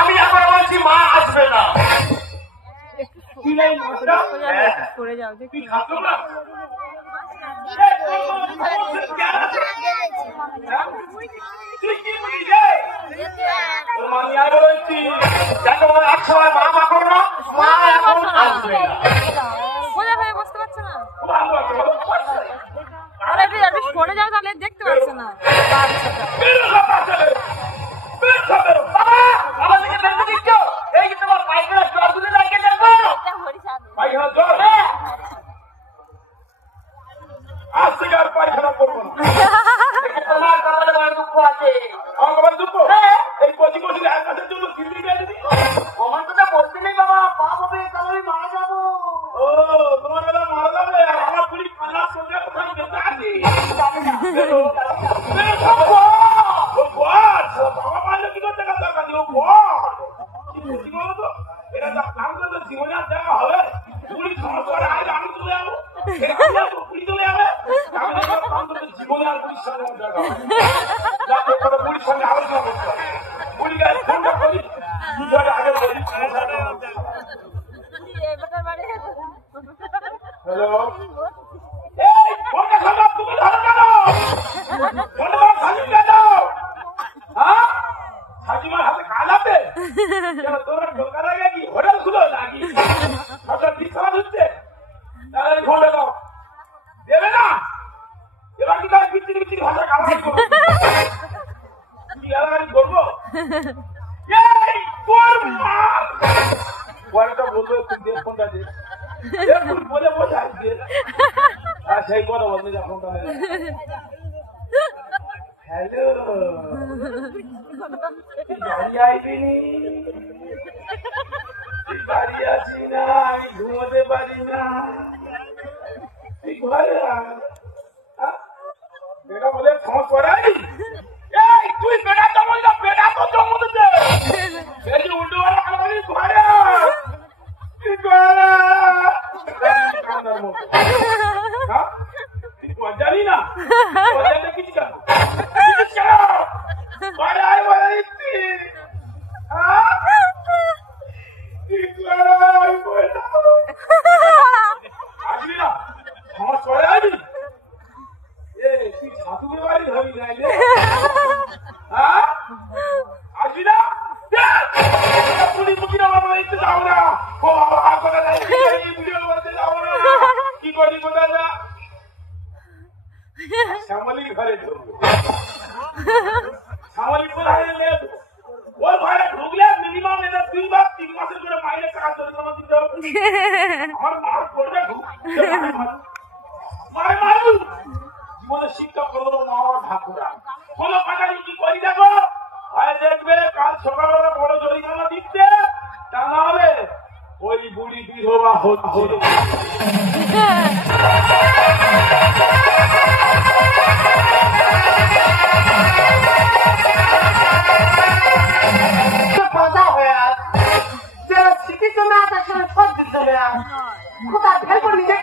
আমি এখন বলছি মা আসবে না। করে যাও তুই খাতো না বুঝতে পারছে না সরে যাও তাহলে দেখতে পাচ্ছে না আজ থেকে আর পায়খানা করবো না। তোমার কপালে বড় দুঃখ আছে। আমার কপালে দুঃখ? এই কচি কচি আকাশের জন্য দিল্লি বেড়ে দিই। আমার কথা বলতে নেই বাবা, পাপ হবে তাহলে আমি মারা যাবো। ও তোমার বেলা মারা যাবে, আর আমার পুলিশ পাল্লা সোজা কোথায় যেতে আছি। বাবা পারলে কি করতে দরকার নেই, ও কি বলো তো, এটা কাম করে জীবনে আর দেখা হবে। পুলিশ সমস্যা আগে আমি চলে যাবো, পুলিশ চলে যাবে, জীবনে আর পুলিশ সঙ্গে দেখা হবে। পুলিশ সঙ্গে আলোচনা করতে হবে। পুলিশ ফোনটা করি আগে বলি। হ্যালো, এই ফোনটা খারাপ, তুমি ধরো কেন? ফোনটা খালি কেন? হ্যাঁ, সাজিমার হাতে কাল আছে কেন? তোমার ঢোকার আগে কি হোটেল খুলো নাকি? আপনার ঠিক খারাপ হচ্ছে, তাহলে ফোনটা দাও। দেবে না? এবার কি তাহলে বিচ্ছিরি বিচ্ছিরি ভাষা গালাগালি করবো? কি গালাগালি করবো? এই তোর মা পরেটা বলবো, একটু দিয়ে ফোনটা দিয়ে একটু বলে বসে আসবে। আর সেই কথা বলতে যা ফোনটা নেই। হ্যালো, বাড়ি আইবিনি? বাড়ি আসি না, আমি ঘুমোতে পারি না। বেটা বলে সমস্যা করাই। এই তুই বেটা জমল না, বেটা তো জন্ম দিতে উল্টো ঘরে তুই জানি না কিছু কেন আসবি না, সমস্যা করে আসবি। তুই শাশুড়ি বাড়ি ধরি নাই রে, আসবি না? যাবো না, ও বাবা কথা যাবো না, কি করি কোথায় যা শ্যামলির ঘরে ঢুকবো। শ্যামলি কোথায় ওর ঘরে ঢুকলে মিনিমাম এটা 2 বার 3 মাসের করে মাইনে টাকা জরিমানা দিতে হবে। আমার মার করবে মারে মারু জীবনে শিক্ষা করবো মা বাবা ঠাকুরা কোনো কাটারি কি করি দেখো, হয় দেখবে কাল সকালবেলা বড় জরিমানা দিচ্ছে, তা না হলে ওই বুড়ি বিধবা হতো।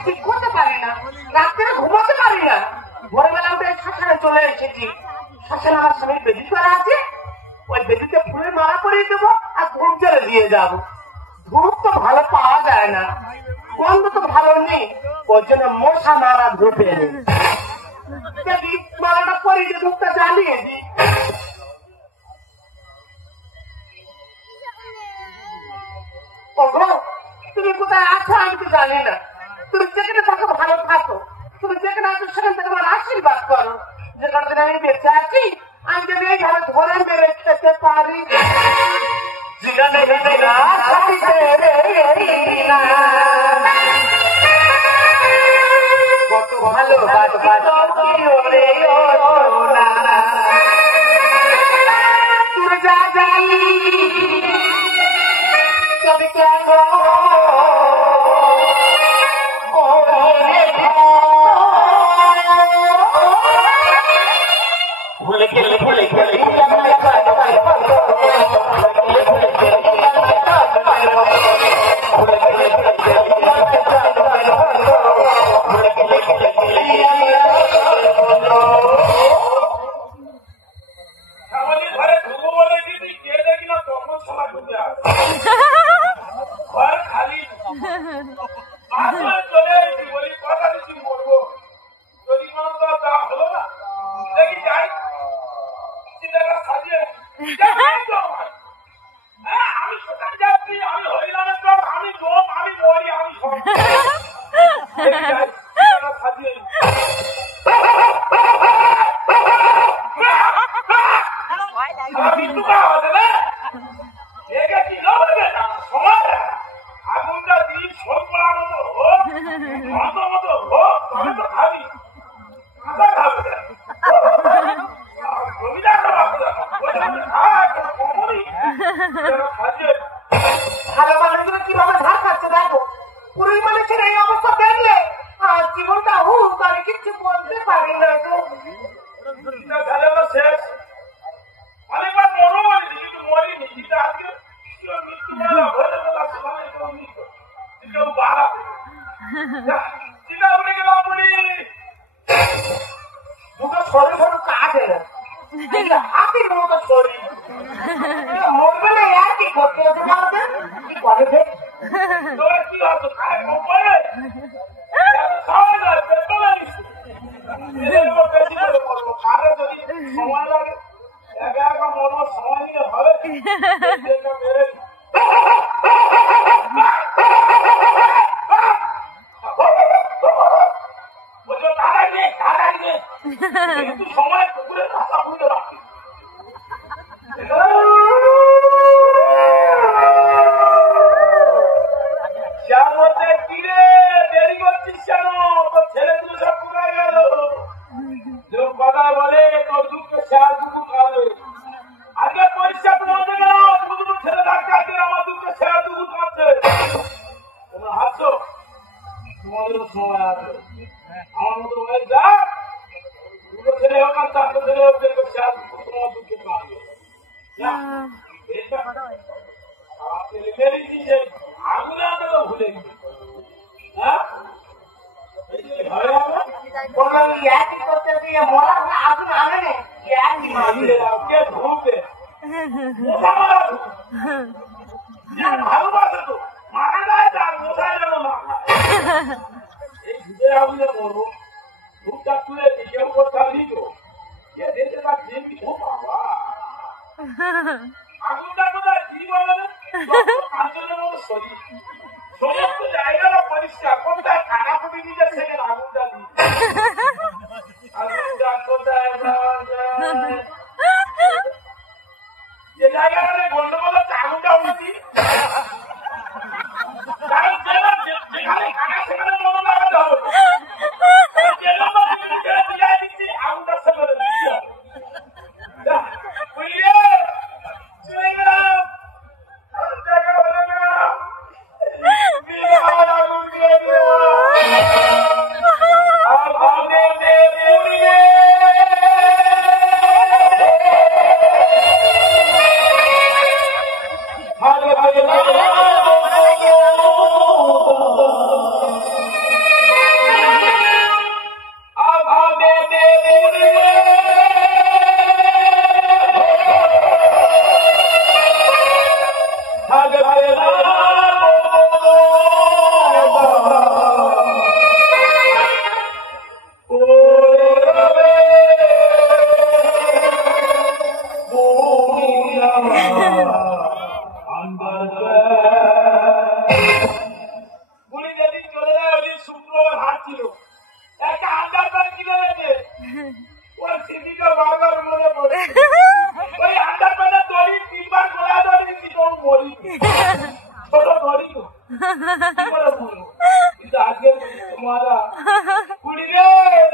ঠিক করতে পারি না, রাত্রে ঘুমাতে পারি না। ভোরবেলা উঠে শ্মশানে চলে এসেছি। শ্মশানে আমার স্বামীর বেদি করা আছে, ওই বেদিতে ফুলের মালা পরিয়ে দেবো আর ধূপ জ্বলে দিয়ে যাবো। ধূপ তো ভালো পাওয়া যায় না, গন্ধ তো ভালো নেই, ওই জন্য মশা মারা ধূপ এনে মালাটা পরিয়ে ধূপটা জ্বালিয়ে দিই। তুমি কোথায় আছো আমি তো জানি না, তুমি যেখানে থাকো ভালো থাকো, তুমি যেখানে আছো সেখান থেকে আমার আশীর্বাদ করো। যে কতদিন আমি বেঁচে আছি আমি যদি এইভাবে ধরে মেরে খেতে পারি। কত ভালো তুই যা জানি কবি কেন ভুলে গেলে ভুলে গেলে ভুলে গেলে আমি সোতান যাচ্ছি, আমি হরিনামের দল, আমি লোক, আমি মরি, আমি সব সাজিয়ে আগুনটা দিই সব করার মতো হোক, মতো হোক, তবে তো খাবি কাঁচা খাবে ভালো মানুষগুলো কিভাবে ধার খাচ্ছে দেখো। পুরুষ মানুষের এই অবস্থা দেখলে আর জীবনটা হুক আমি কিচ্ছু বলতে পারি না তো। শেষ অনেকবার মরো মারিনি কিন্তু মরিনি, কিন্তু আজকে মৃত্যুবেলা ভরে বেলা সবাই কেউ বাড়াবে চিন্তা উঠে গেলাম বলি দুটো সরু সরু কাজ এলো হাতির মতো শরীর মরবে না আর কি করতে হতে আমাদের কি করে দেখ তোরা কি হতো খায় মোবাইলে সবাই না পেট্রোল আনিস বেশি করে করবো কারে যদি সময় লাগে একা একা মরবো সময় নিয়ে হবে মেরে কিন্তু সময় পুকুরে ভাষা বুঝতে পারছি কিরে দেরি করছিস কেন? তোর ছেলেগুলো সব কোথায় গেল? লোক কথা বলে তোর দুঃখে শেয়ার দুঃখ কাঁদে। আজকে পরিষ্কার তোমাদের গেল দুটো ছেলে থাকতে আজকে আমার দুঃখে শেয়ার দুঃখ কাঁদছে। তোমরা হাসছো, তোমাদেরও সময় আছে। আমার মতো হয়ে যা দুটো ছেলে হোক আর চারটে ছেলে হোক দেখবে শেয়ার দুঃখ তোমার দুঃখে কাঁদবে। আগুনে আমরা তো ভুলে গেছি। হ্যাঁ বললাম একই করতে দিয়ে মরা আগুন আনে নে একই মারবে কে ঢুকবে ভালোবাসে তো মারা যায় তার মশাই যেন না এই ভুজে আগুনে মরবো ধূপটা তুলে কেউ করতে পারলি তো দেশে তার জিম বাবা আগুনটা কোথায় কি বলে কাঁচনের মতো শরীর সমস্ত জায়গাটা পরিষ্কার কোথায় কানাকুটি নিজের থেকে আগুনটা দিই আগুনটা কোথায় যে জায়গাটা গন্ডগোল হচ্ছে আগুনটা উঠি কারণ যেখানে কানা সেখানে মনে লাগাতে হবে দিচ্ছি আগুনটার সঙ্গে দিচ্ছি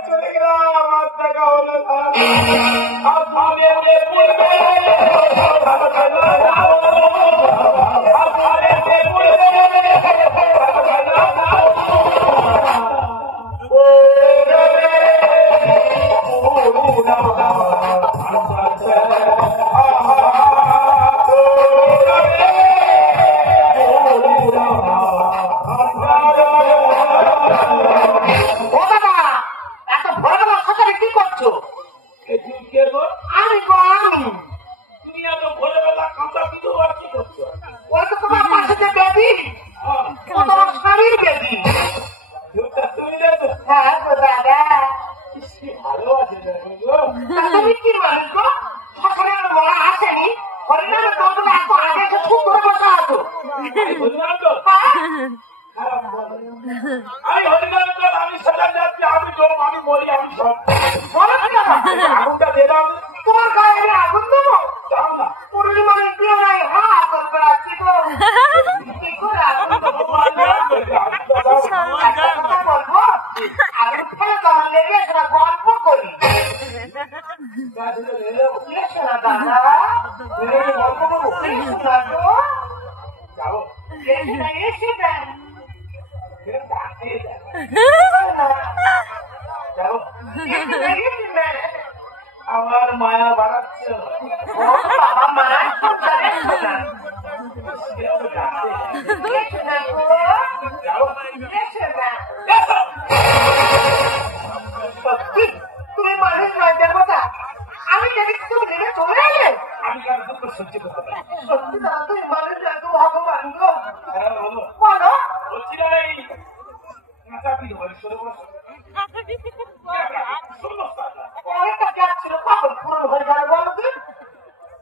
চলে গেলাম আমার টাকা হলো হরিনামে তোমরা এত আগে এসে খুব করে বসা আছো। আমি হরিনারায়ণ দল? খারাপ বলো। আমি হরিনারায়ণ দল, আমি সাজান যাচ্ছি, আমি জম, আমি মরি, আমি সব। বলো কি না? আগুনটা দিয়ে দাও। তোমার গায়ে আমি আগুন দেবো? দাও না। পুরুষ মানে কেউ নাই, করবে আসছি তো। কি করে আগুন দেবো? একটা কথা বলবো, আগুন ফেলে তখন লেগে এসে গল্প করি। এসো না দাদা, গল্প করবো? এসো না তো। যাবো। এসো না, এসো না। এরকম ডাক দিয়ে যায়। এসো না, যাবো। এসো না, এসো না। আমার মায়া বাড়াচ্ছে। ও বাবা, মা, সংসার এসো না। এরকম ডাক দিয়ে যায়। এসো না গো, যাবো। এসো না। সত্যি, তুমি মানুষ নয় দেবতা। আমি দেখি তুমি নেমে চলে এলে। আমি কার দুঃখ সহ্য করতে পারি। সত্যি দাদা, তুমি মানুষ নয়, তো ভগবান গো। হ্যাঁ, বলো। বলো, বলছি না, এই কাঁচা পিঠ হয়, সরে বসো। সরে বসো আগে। অনেকটা গ্যাপ ছিল, কখন পূরণ হয়ে যাবে বলো তুমি?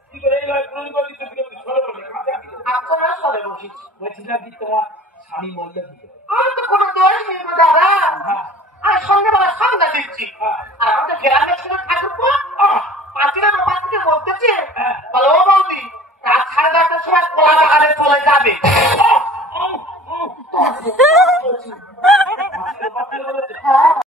কি করে এই হয়, পূরণ করে দিতে পিঠে সরে বসো, কাঁচা পিঠ। আপনারা সরে বসেছি। বলছি না কি তোমার স্বামী মরলে কি করে? আমার তো কোনো দোষ নেই গো দাদা। হ্যাঁ। আর সঙ্গে